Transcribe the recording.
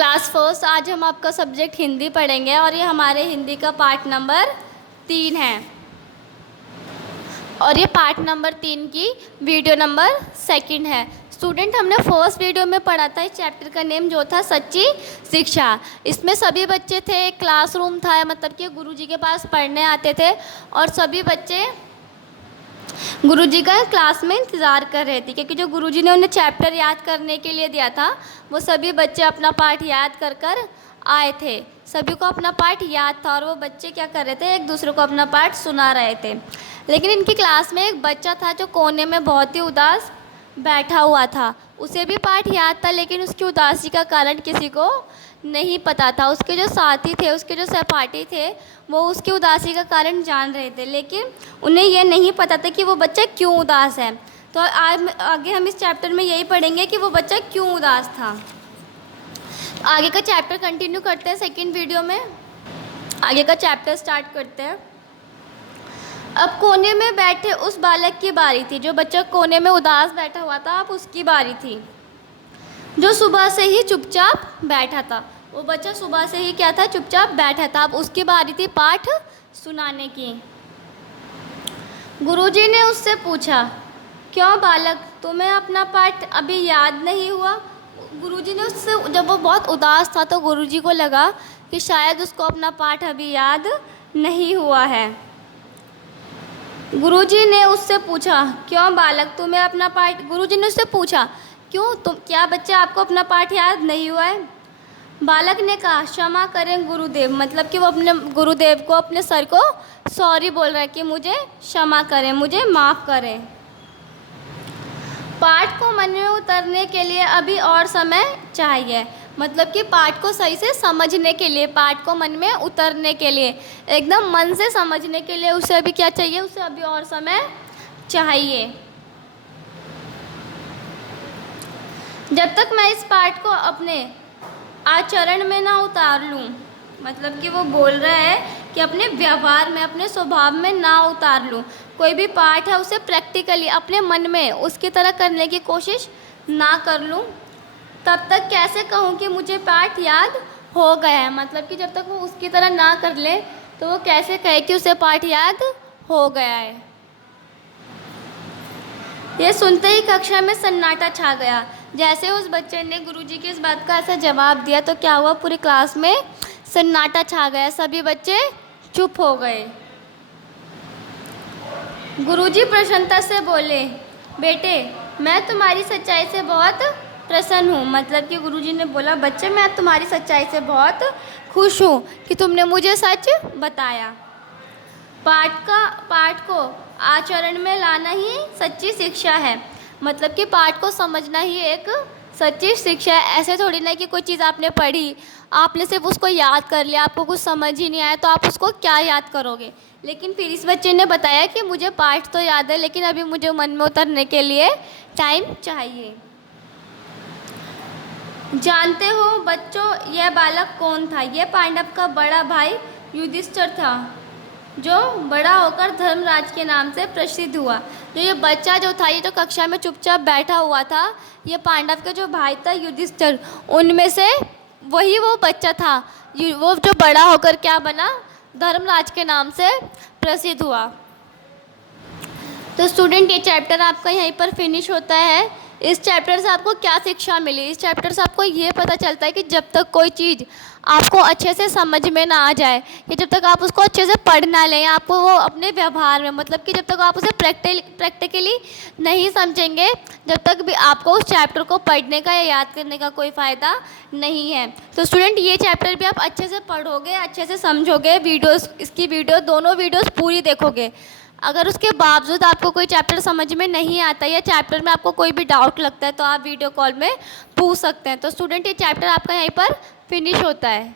Class first. आज हम आपका सब्जेक्ट हिंदी पढ़ेंगे और ये हमारे हिंदी का पार्ट नंबर 3 है और ये पार्ट नंबर 3 की वीडियो नंबर 2 है। स्टूडेंट, हमने फर्स्ट वीडियो में पढ़ा था इस चैप्टर का नेम जो था सच्ची शिक्षा। इसमें सभी बच्चे थे, एक क्लासरूम था, मतलब कि गुरुजी के पास पढ़ने आते थे और सभी बच्चे गुरुजी का क्लास में इंतज़ार कर रहे थे, क्योंकि जो गुरुजी ने उन्हें चैप्टर याद करने के लिए दिया था वो सभी बच्चे अपना पाठ याद कर कर आए थे। सभी को अपना पाठ याद था और वो बच्चे क्या कर रहे थे, एक दूसरे को अपना पाठ सुना रहे थे। लेकिन इनकी क्लास में एक बच्चा था जो कोने में बहुत ही उदास बैठा हुआ था। उसे भी पाठ याद था, लेकिन उसकी उदासी का कारण किसी को नहीं पता था। उसके जो साथी थे, उसके जो सहपाठी थे, वो उसकी उदासी का कारण जान रहे थे, लेकिन उन्हें यह नहीं पता था कि वो बच्चा क्यों उदास है। तो आज आगे हम इस चैप्टर में यही पढ़ेंगे कि वो बच्चा क्यों उदास था। आगे का चैप्टर कंटिन्यू करते हैं सेकंड वीडियो में। आगे का चैप्टर स्टार्ट करते हैं। अब कोने में बैठे उस बालक की बारी थी। जो बच्चा कोने में उदास बैठा हुआ था, अब उसकी बारी थी, जो सुबह से ही चुपचाप बैठा था। वो बच्चा सुबह से ही क्या था, चुपचाप बैठा था। अब उसकी बारी थी पाठ सुनाने की। गुरुजी ने उससे पूछा, क्यों बालक, तुम्हें अपना पाठ अभी याद नहीं हुआ? गुरुजी ने उससे, जब वो बहुत उदास था तो गुरुजी को लगा कि शायद उसको अपना पाठ अभी याद नहीं हुआ है। गुरुजी ने उससे पूछा, क्यों बालक, तुम्हें अपना पाठ, गुरुजी ने उससे पूछा, क्यों तुम, क्या बच्चा आपको अपना पाठ याद नहीं हुआ है? बालक ने कहा, क्षमा करें गुरुदेव, मतलब कि वो अपने गुरुदेव को, अपने सर को सॉरी बोल रहा है कि मुझे क्षमा करें, मुझे माफ़ करें। पाठ को मन में उतरने के लिए अभी और समय चाहिए, मतलब कि पाठ को सही से समझने के लिए, पाठ को मन में उतरने के लिए, एकदम मन से समझने के लिए उसे अभी क्या चाहिए, उसे अभी और समय चाहिए। जब तक मैं इस पाठ को अपने आचरण में ना उतार लूँ, मतलब कि वो बोल रहा है कि अपने व्यवहार में, अपने स्वभाव में ना उतार लूँ। कोई भी पाठ है उसे प्रैक्टिकली अपने मन में उसकी तरह करने की कोशिश ना कर लूँ, तब तक कैसे कहूँ कि मुझे पाठ याद हो गया है। मतलब कि जब तक वो उसकी तरह ना कर ले तो वो कैसे कहे कि उसे पाठ याद हो गया है। ये सुनते ही कक्षा में सन्नाटा छा गया। जैसे उस बच्चे ने गुरुजी की इस बात का ऐसा जवाब दिया तो क्या हुआ, पूरी क्लास में सन्नाटा छा गया, सभी बच्चे चुप हो गए। गुरुजी प्रसन्नता से बोले, बेटे, मैं तुम्हारी सच्चाई से बहुत प्रसन्न हूँ। मतलब कि गुरुजी ने बोला, बच्चे, मैं तुम्हारी सच्चाई से बहुत खुश हूँ कि तुमने मुझे सच बताया। पाठ को आचरण में लाना ही सच्ची शिक्षा है। मतलब कि पाठ को समझना ही एक सच्ची शिक्षा है। ऐसे थोड़ी ना कि कोई चीज़ आपने पढ़ी, आपने सिर्फ उसको याद कर लिया, आपको कुछ समझ ही नहीं आया तो आप उसको क्या याद करोगे। लेकिन फिर इस बच्चे ने बताया कि मुझे पाठ तो याद है, लेकिन अभी मुझे मन में उतरने के लिए टाइम चाहिए। जानते हो बच्चों, यह बालक कौन था? यह पांडव का बड़ा भाई युधिष्ठिर था, जो बड़ा होकर धर्मराज के नाम से प्रसिद्ध हुआ। जो ये बच्चा जो था, ये जो कक्षा में चुपचाप बैठा हुआ था, ये पांडव के जो भाई था युधिष्ठिर, उनमें से वही वो बच्चा था, वो जो बड़ा होकर क्या बना, धर्मराज के नाम से प्रसिद्ध हुआ। तो स्टूडेंट, ये चैप्टर आपका यहीं पर फिनिश होता है। इस चैप्टर से आपको क्या शिक्षा मिली? इस चैप्टर से आपको ये पता चलता है कि जब तक कोई चीज़ आपको अच्छे से समझ में ना आ जाए, कि जब तक आप उसको अच्छे से पढ़ ना लें, आपको वो अपने व्यवहार में, मतलब कि जब तक आप उसे प्रैक्टिकली नहीं समझेंगे, जब तक भी आपको उस चैप्टर को पढ़ने का या याद करने का कोई फ़ायदा नहीं है। तो स्टूडेंट, ये चैप्टर भी आप अच्छे से पढ़ोगे, अच्छे से समझोगे, इसकी दोनों वीडियोज़ पूरी देखोगे। अगर उसके बावजूद आपको कोई चैप्टर समझ में नहीं आता या चैप्टर में आपको कोई भी डाउट लगता है तो आप वीडियो कॉल में पूछ सकते हैं। तो स्टूडेंट, ये चैप्टर आपका यहीं पर फिनिश होता है।